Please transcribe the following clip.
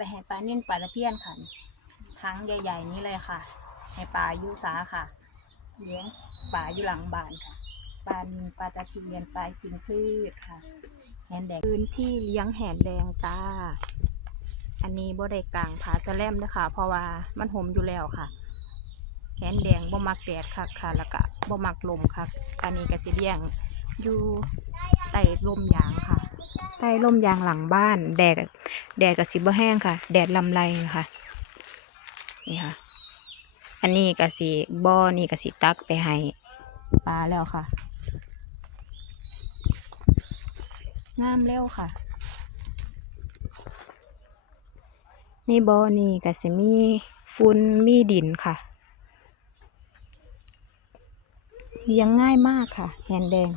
ไปลานิ่นปลาตะเพียนค่ะทั้งใหญ่ ๆ นี้เลยค่ะ ให้ปลาอยูสาค่ะเลี้ยงปลาอยู่หลังบ้านค่ะปลานินปลาตะเพียนปลากินพืชค่ะแหนแดงพื้นที่เลี้ยงแหนแดงจ้า อันนี้บ่ได้กลางผาสะแลมนะคะเพราะว่ามันห่มอยู่แล้วค่ะแหนแดงบ่มักแดดคักค่ะแล้วก็บ่มักลมค่ะ อันนี้ก็สิเลี้ยงอยู่ใต้ร่มยางค่ะ ใต้ร่มยางหลังบ้าน แดดแดดก็สิบ่แห้งค่ะ แดดลำไรค่ะ นี่ค่ะ อันนี้ก็สิบ่อนี่ก็สิตักไปให้ปลาแล้วค่ะงามแล้วค่ะ นี่บ่อนี่ก็สิมีฝุ่นมีดินค่ะเลี้ยงง่ายมากค่ะแฮนแดง